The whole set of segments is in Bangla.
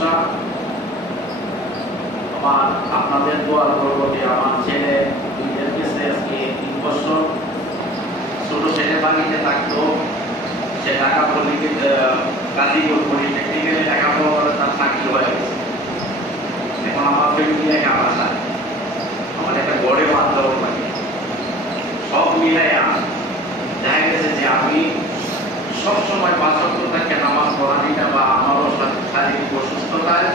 সমস্যা। আমার আপনাদের দোয়ার পরবর্তী আমার ছেলে দুইটার গেছে আজকে 3 বছর। ছোট ছেলে বাড়িতে থাকতো, সে ঢাকা গাজীপুর পলিটেকনিক্যালে লেখাপড়া করে তার চাকরি হয়ে গেছে। এখন আমার ফ্যামিলি একা বাসায়, আমার একটা গড়ে বান্ধব লাগে। সব মিলাইয়া দেখা গেছে যে আমি সবসময় 5 ওয়াক্ত থেকে নামাজ পড়ানিটা বা আমারও শারীরিক অসুস্থতায়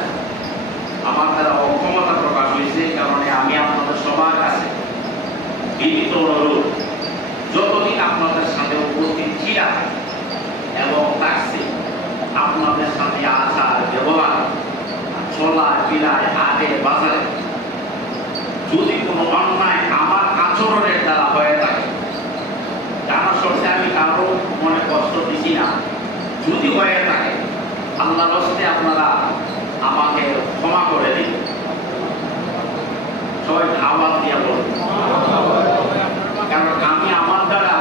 আমার দ্বারা অক্ষমতা প্রকাশ হয়েছে। কারণে আমি আপনাদের সবার কাছে বিনীত অনুরোধ, যতদিন আপনাদের সাথে উপস্থিত ছিলাম এবং থাকছি, আপনাদের সাথে আচার ব্যবহার, চলা ফিরায়, হাটে বাজারে যদি কোনো অন্যায় আমার আচরণের দ্বারা হয়ে থাকে, জানা সত্ত্বে আমি কারো মনে কষ্ট দিচ্ছি না, যদি হয়ে থাকে আল্লাহর রাস্তে আপনারা আমাকে ক্ষমা করে দিন। সবাই আওয়াজ দিয়ে বলুন। কারণ আমি আমার দ্বারা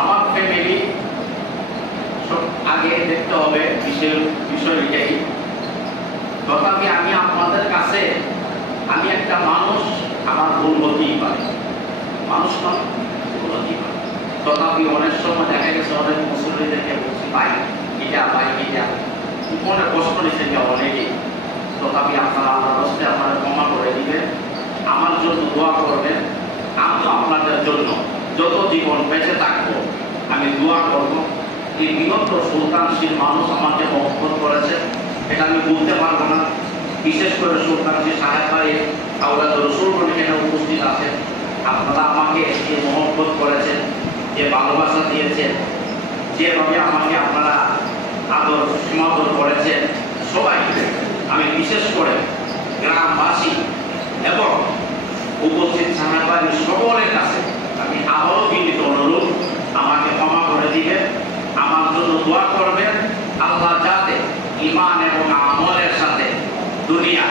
আমার ফ্যামিলি সব আগে দেখতে হবে বিষয় এটাই। তথাপি আমি আপনাদের কাছে, আমি একটা মানুষ, আমার ভুল হতেই পারে, মানুষ নয়, ভুল হতেই পারে। তথাপি অনেক সময় দেখা গেছে অনেক মুসল্লিদেরকে বলছি ভাই এটা মনে কষ্ট নিচ্ছে অনেকে। তথাপি আপনারা আল্লাহর রাস্তে আপনারা ক্ষমা করে দিবেন, আমার জন্য দোয়া করবেন। আমি আপনাদের জন্য যত জীবন বেঁচে থাকবো আমি দোয়া করব। এই বিগত সুলতানশীল মানুষ আমাকে মহব্বত করেছে, এটা আমি বলতে পারবো না। বিশেষ করে সুলতানশীল সাহেব ভাই আওলাদ রসুলগণ এখানে উপস্থিত আছেন। আপনারা আমাকে যে মহব্বত করেছেন, যে ভালোবাসা দিয়েছেন, যেভাবে আমাকে আপনারা আদর সমাদর করেছেন, সবাই আমি বিশেষ করে গ্রামবাসী এবং উপস্থিত সাহেবাড়ির সকলের কাছে আমি আবারও বিনীত অনুরোধ, আমাকে ক্ষমা করে দিবেন, আমার জন্য দোয়া করবেন। আল্লাহ যাতে ঈমান এবং আমলের সাথে দুনিয়া